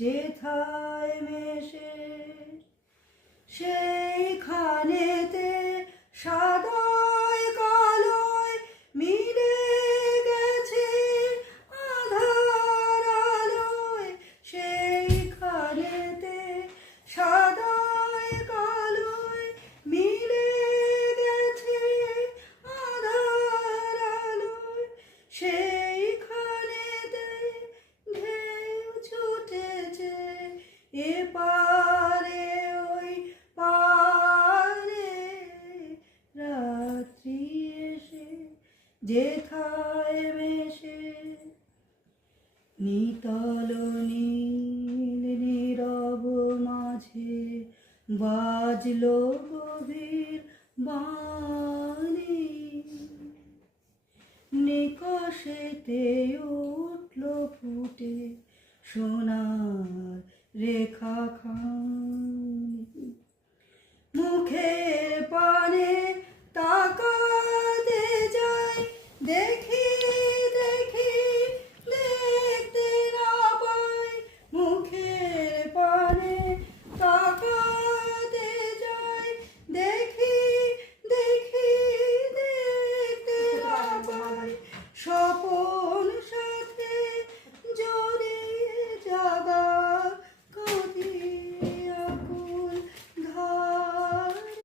যেথায় মেশে সেইখানেতে সাদায় কালোয় মিলে গেছে আধার আলোয় সেইখানেতে সাদায় কালোয় মিলে গেছে আধার আলোয় সেইখানেতে ঢেউ ছুটেছে এপারে ওই পারে রাত্রি এসে যেথায় মেশে নিতল নীল নীরব মাঝে বাজলো গভীর বাণী নিকষেতে উঠল ফুটে সোনার রেখা খানি মুখের পানে তাকা